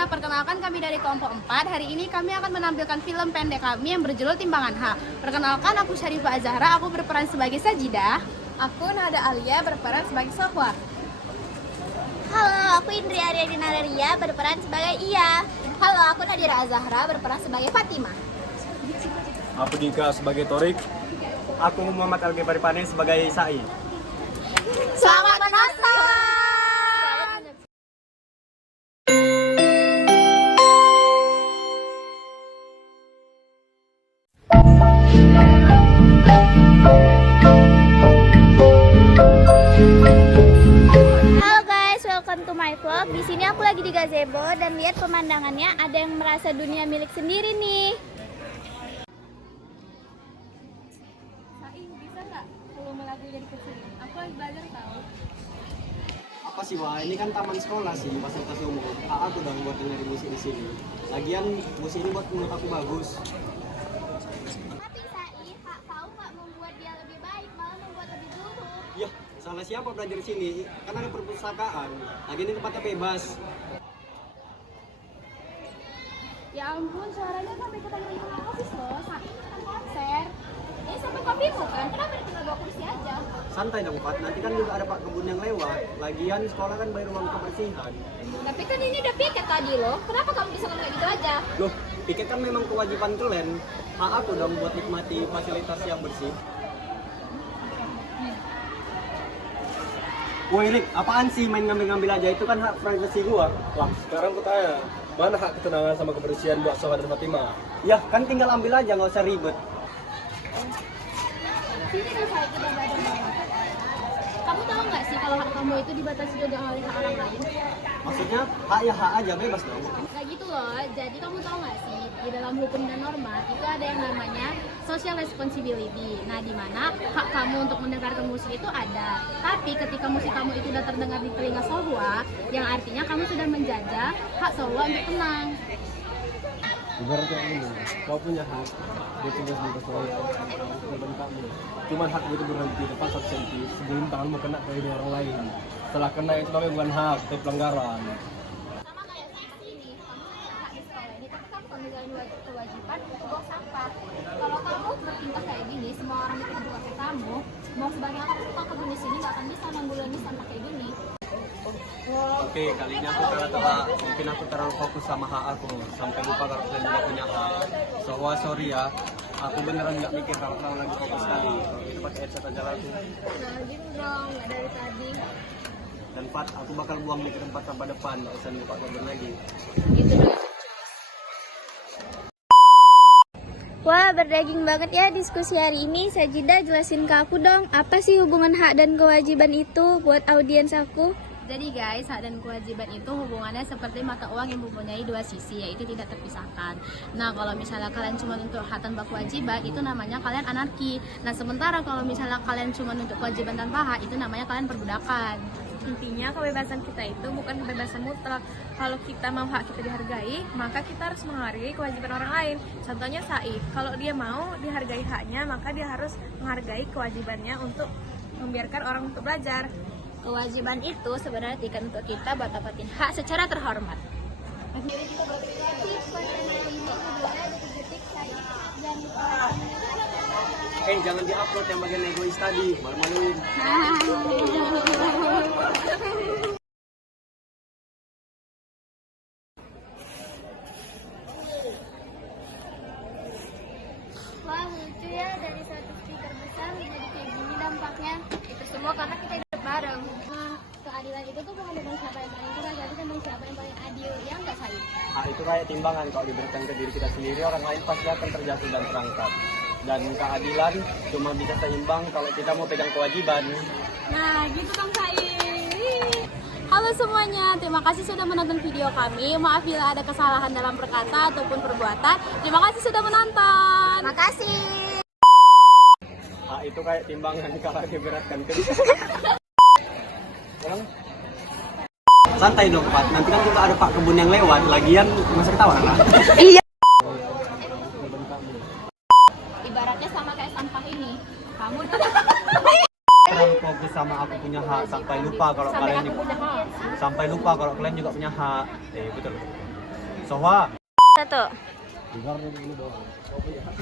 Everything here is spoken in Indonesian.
semuanya, perkenalkan kami dari kelompok 4. Hari ini kami akan menampilkan film pendek kami yang berjudul Timbangan Hak. Perkenalkan, aku Syarifah Azahra, aku berperan sebagai Sajidah. Aku Nada Alia berperan sebagai Sahwar. Halo, aku Indri Aryadina Ria berperan sebagai Iya. Halo, aku Nadira Azahra berperan sebagai Fatimah. Aku Dika sebagai Torik. Aku Muhammad Algi Paripane sebagai Sai. Selamat menonton! Halo guys, welcome to my vlog. Di sini aku lagi di gazebo dan lihat pemandangannya ada yang merasa dunia milik sendiri nih. Bisa nggak volume lagu jadi kecil? Aku lagi belajar tahu. Apa sih Wah? Ini kan taman sekolah sih, fasilitas umum. Aku udah buat dengerin musik di sini. Lagian musik ini buat menurut aku bagus. Tapi Sai, Kak kau nggak membuat dia lebih baik, malah membuat lebih buruk. Yah, salah siapa belajar di sini? Kan ada perpustakaan. Lagi ini tempatnya bebas. Ya ampun, suaranya sampai ke teman-teman office loh. Sai ikutan konser. Ini sampai kopimu kan? Kenapa tinggal bawa kursi aja? Santai dong, Pat. Nanti kan juga ada Pak Kebun yang lewat. Lagian sekolah kan bayar uang kebersihan. Tapi kan ini udah piket tadi loh. Kenapa kamu bisa ngomong kayak gitu aja? Loh, piket kan memang kewajiban kalian. Hak aku dong buat nikmati fasilitas yang bersih. Woi Rik, apaan sih main ngambil-ngambil aja? Itu kan hak privasi gua. Wah, sekarang aku tanya, mana hak ketenangan sama kebersihan buat Sohar dan Fatimah? Ya, kan tinggal ambil aja, nggak usah ribet. Sini kan saya udah belajar banget. Kamu tahu nggak sih kalau hak kamu itu dibatasi juga oleh hak orang lain? Maksudnya, hak ya hak aja, bebas dong. Kayak gitu loh. Jadi kamu tahu nggak sih di dalam hukum dan norma itu ada yang namanya social responsibility. Nah, di mana hak kamu untuk mendengarkan musik itu ada. Tapi ketika musik kamu itu udah terdengar di telinga Sohwa, yang artinya kamu sudah menjajah hak Sohwa untuk tenang. Ibaratnya ini, kau punya hak, dia tugas di sekolah, dan kamu. Cuman hak itu berhenti tepat 1 senti sebelum tanganmu kena ke hidung orang lain. Setelah kena itu namanya bukan hak, tapi pelanggaran. Sama kayak seksi nih, kamu punya hak di sekolah ini, tapi kamu kalau menjalani kewajiban buang sampah. Kalau kamu bertingkah kayak gini, semua orang itu juga kayak kamu, mau sebanyak apa tukang kebun di sini nggak akan bisa nanggulangi sampah kayak gini. Oke, kali ini aku telat. Mungkin aku terlalu fokus sama hak aku. Sampai lupa kalau kalian juga punya hak. So, sorry ya. Aku beneran nggak mikir kalau kamu lagi fokus sekali. Kalau gitu pakai headset aja lagi. Nah, gitu dong, nggak dari tadi. Dan Pat, aku bakal buang di tempat sampah depan. Nggak usah lupa kalian lagi. Gitu dong. Wah, berdaging banget ya diskusi hari ini. Sajidah, jelasin ke aku dong, apa sih hubungan hak dan kewajiban itu buat audiens aku? Jadi guys, hak dan kewajiban itu hubungannya seperti mata uang yang mempunyai dua sisi, yaitu tidak terpisahkan. Nah, kalau misalnya kalian cuma untuk hak tanpa kewajiban, itu namanya kalian anarki. Nah, sementara kalau misalnya kalian cuma untuk kewajiban tanpa hak, itu namanya kalian perbudakan. Intinya kebebasan kita itu bukan kebebasan mutlak. Kalau kita mau hak kita dihargai, maka kita harus menghargai kewajiban orang lain. Contohnya Saif, kalau dia mau dihargai haknya, maka dia harus menghargai kewajibannya untuk membiarkan orang untuk belajar. Kewajiban itu sebenarnya tidak untuk kita buat dapatin hak secara terhormat. Jangan diupload yang bagian egois tadi. Malu-maluin. Wah, lucu ya, dari satu speaker besar menjadi kayak gini dampaknya. Itu semua karena kita hidup bareng. Nah, keadilan itu tuh bukan tentang siapa yang paling kurang, tapi tentang siapa yang paling adil. Ya nggak, Sai? Hak itu kayak timbangan. Kalau diberikan ke diri kita sendiri, orang lain pasti akan terjatuh dan terangkat. Dan keadilan cuma bisa seimbang kalau kita mau pegang kewajiban. Nah, gitu dong Sai. Halo semuanya, terima kasih sudah menonton video kami. Maaf bila ada kesalahan dalam perkata ataupun perbuatan. Terima kasih sudah menonton. Makasih. Hak itu kayak timbangan kalau diberatkan ke orang. Santai dong Pat, nanti kan juga ada Pak Kebun yang lewat. Lagian masa ketawa lah. Ibaratnya sama kayak sampah ini. Kamu Terlalu fokus sama aku punya hak sampai lupa kalau kalian juga punya hak. sampai lupa kalau kalian juga punya hak. Betul. Sohwa. Satu. Ibaratnya ini doang. Kau punya hak.